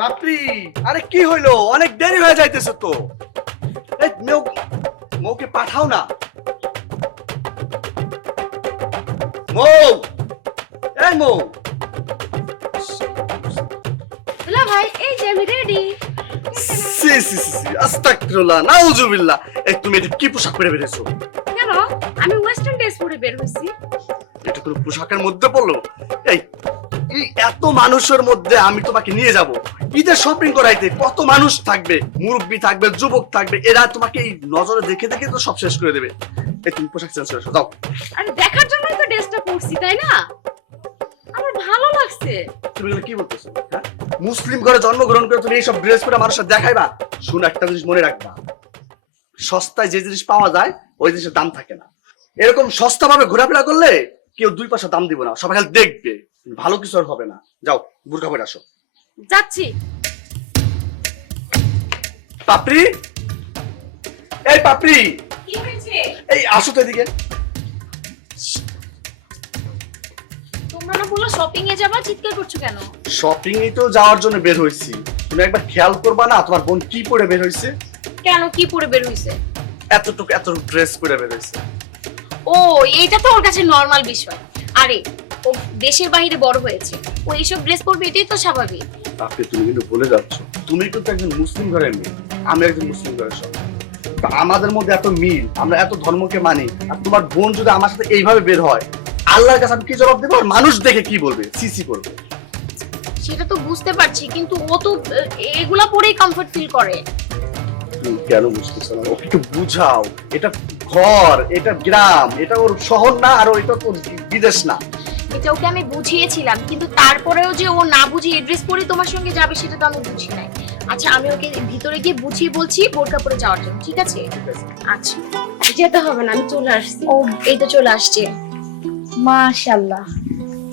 পাপড়ি, আরে কি হইলো? অনেক দেরি হয়ে যাইতেছে তো। এই মৌকে পাঠাও না। মৌ, এই মৌ। দুলা ভাই, এই যে আমি রেডি। সি সি সি, আস্তাগফিরুল্লাহ, নাউজুবিল্লাহ। এই তুমি এটা কি পোশাক পরে বেরিয়েছো? কেন? আমি ওয়েস্টার্ন ড্রেস পরে বের হইছি। এটা কোনো পোশাকের মধ্যে পড়লো? এই এই এত মানুষের মধ্যে আমি তোমাকে নিয়ে যাব ঈদের শপিং করাইতে। কত মানুষ থাকবে, মুরব্বী থাকবে, যুবক থাকবে, এরা তোমাকে এই নজরে দেখে দেখে তো সব শেষ করে দেবে। এই তুমি পোশাক চেঞ্জ করে যাও। আরে দেখার জন্যই তো ড্রেসটা পরছি, তাই না? আমার ভালো লাগছে। তুমি এগুলো কি বলতেছো? হ্যাঁ, মুসলিম ঘরে জন্মগ্রহণ করে তুমি এইসব ড্রেস পরে মানুষের দেখাইবা? শুনে একটা জিনিস মনে রাখবা, সস্তায় যে জিনিস পাওয়া যায় ওই জিনিসের দাম থাকে না। এরকম সস্তা ভাবে ঘোরাফেরা করলে কেউ 2 পয়সা দাম দিব না, সবাই খালি দেখবে, ভালো কিছু আর হবে না। যাও, বুরকা পরে আসো। যাচ্ছি। পাপড়ি, এই পাপড়ি, কি হয়েছে? এই আসো তো এদিকে। তোমরা না বলো শপিং এ যাবা, চিৎকার করছো কেন? শপিং এ তো যাওয়ার জন্য বের হইছি, তুমি একবার খেয়াল করবা না তোমার বোন কি পরে বের হইছে? কেন, কি পরে বের হইছে? এতটুকু ড্রেস পরে বের হইছে। ও, এইটা তো ওর কাছে নরমাল বিষয়। আরে ও দেশের বাইরে বড় হয়েছে, ও এইসব ড্রেস পরবে, এটাই তো স্বাভাবিক। আপনি তুমি কিন্তু বলে যাচ্ছ, তুমি কিন্তু একজন মুসলিম ঘরের মেয়ে, আমি একজন মুসলিম ঘরের সন্তান। তা আমাদের মধ্যে এত মিল, আমরা এত ধর্মকে মানি, আর তোমার বোন যদি আমার সাথে এইভাবে বের হয়, আল্লাহর কাছে আমি কি জবাব দেবো? আর মানুষ দেখে কি বলবে? সিসি করবে। সেটা তো বুঝতে পারছি, কিন্তু ও তো এগুলা পরেই কমফর্ট ফিল করে। তুমি কেন বুঝতেছো না? ওকে একটু বুঝাও, এটা ঘর, এটা গ্রাম, এটা ওর শহর না, আর এটা তো বিদেশ না। এটা ওকে আমি বুঝিয়েছিলাম, কিন্তু তারপরেও যে ও না বুঝিয়ে ড্রেস পরে তোমার সঙ্গে যাবে, সেটা তো আমি বুঝি নাই। আচ্ছা, আমি ওকে ভিতরে গিয়ে বুঝিয়ে বলছি বোরকা পরে যাওয়ার জন্য, ঠিক আছে? আচ্ছা, যেতে হবে না, আমি চলে আসছি। ও এই তো চলে আসছে। মাশাআল্লাহ,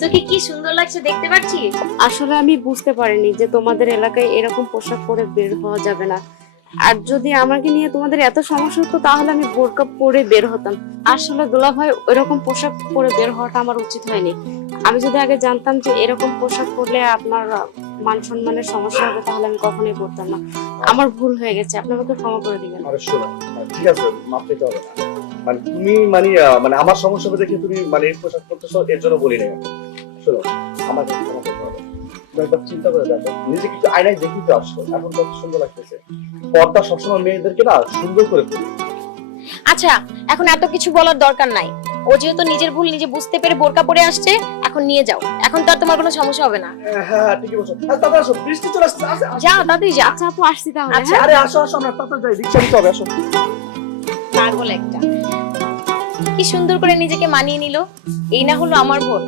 তোকে কি সুন্দর লাগছে, দেখতে পাচ্ছিস? আসলে আমি বুঝতে পারিনি যে তোমাদের এলাকায় এরকম পোশাক পরে বের হওয়া যাবে না। আর যদি আমাকে নিয়ে তোমাদের এত সমস্যা হতো তাহলে আমি বোরকা পরে বের হতাম। আসলে দুলাভাই, ওইরকম পোশাক পরে বের হওয়াটা আমার উচিত হয়নি। আমি যদি আগে জানতাম যে এরকম পোশাক পরলে আপনার মান সম্মানের সমস্যা হবে, তাহলে আমি কখনোই পরতাম না। আমার ভুল হয়ে গেছে, আপনি আমাকে ক্ষমা করে দিবেন। আরে শোনো, ঠিক আছে, মাফ চাইতে হবে না। মানে তুমি মানে আমার সমস্যা হবে দেখে তুমি এই পোশাক পরতেছো, এর জন্য বলি না। শোনো, আমাকে ক্ষমা করতে হবে। তুমি একবার চিন্তা করে দেখো, নিজেকে একটু আয়নায় দেখি তো আসো, এখন কত সুন্দর লাগতেছে। পর্দা সবসময় মেয়েদেরকে না সুন্দর করে তোলে। আচ্ছা, এখন এত কিছু বলার দরকার নাই। ও যেহেতু নিজের ভুল নিজে বুঝতে পেরে বোরকা পরে আসছে, এখন নিয়ে যাও। এখন তো আর তোমার কোনো সমস্যা হবে না। হ্যাঁ, ঠিকই বলছো। দাদা আসো, বৃষ্টি চলে আসছে। যাও তাড়াতাড়ি যাও। আচ্ছা আপু, আসছি তাহলে। আচ্ছা, আরে আসো আসো, আমরা তাড়াতাড়ি যাই, রিকশা নিতে হবে, আসো। পাগল একটা, কি সুন্দর করে নিজেকে মানিয়ে নিল। এই না হলো আমার ভুল।